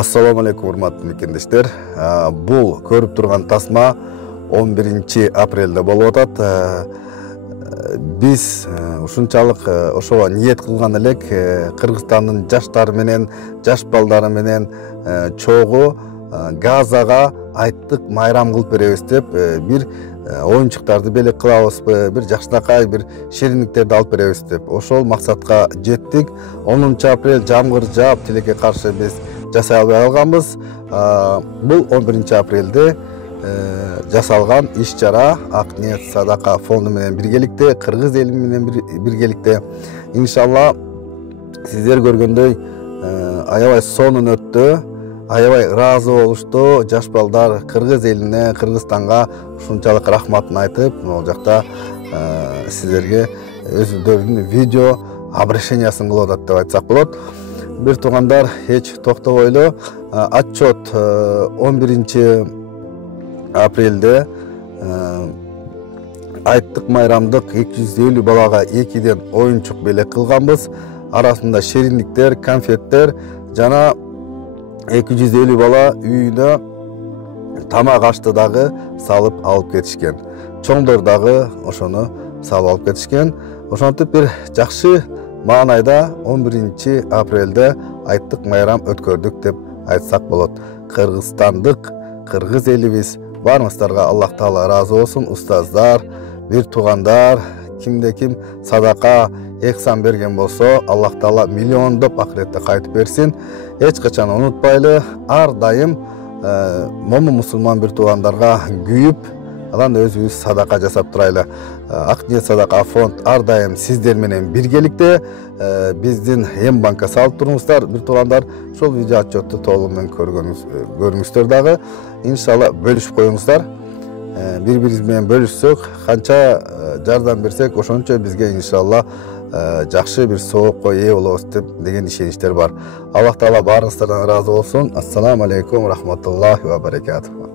Assalamu alaikum урматтуу мекендештер. Бул көрүп турган тасма 11 апрелде болуп атат. Биз ушунчалык ошого ниет кылган элек Кыргызстандын жаштары менен, жаш балдары менен чогуу Газага айттык майрам кылып беребиз деп бир оюнчуктарды белек кылабызбы, бир жакшынакай бир шериндиктерди алып беребиз деп. Ошол максатка жеттик. 10 апрель жамгыр жаап тилекке каршы биз жасай албай калганбыз. Бул 11 апрелде жасалган иш-чара Ак ниет садака фонду менен биргеликте, кыргыз эли менен биргеликте. Иншалла сиздер көргөндөй аябай сонун өттү. Аябай ыраазы болушту. Жаш балдар кыргыз элине, Кыргызстанга ушунчалык рахматын айтып, могул жакта сиздерге өзүлөрүнүн видео обращениясын кылып атат деп айтсак болот. Бир туугандар эч токтобойлу. Отчет 11 апрелде айттык майрамдык 250 балага 2ден оюнчук белек кылганбыз. Арасында шериндиктер, конфеттер жана 250 бала үйүнө тамак ашты дагы салып алып кетишкен. Чоңдор дагы ошону салып алып кетишкен. Ошентип бир жакшы маанайда 11 апрелде айттык майрам өткөрдүк деп айтсак болот. Кыргызстандык кыргыз элибиз барыңыздарга Аллах Таала ыраазы болсун. Устаздар, бир туугандар, кимде ким садака, эхсан берген болсо, Аллах Таала миллиондоп акыретте кайтып берсин. Эч качан унутпайлы, ар дайым момун мусулман бир туугандарга күйүп, анан өзүбүз садака жасап турайлы. Ак ниет садака фонд ар дайым сиздер менен биргеликте. Биздин эм банкка салып туруңуздар, бир туугандар. Ошол видео отчетту толугу менен көрүңүздөр дагы. Иншалла бөлүшүп коюңуздар. Бири-бирибиз менен бөлүшсөк, канча жардам берсек, ошончо бизге иншалла жакшы бир соопко ээ болобуз деген ишеничтер бар. Аллах Таала баарыңыздардан ыраазы болсун. Ассаламу алейкум рахматуллахи ва баракатуху.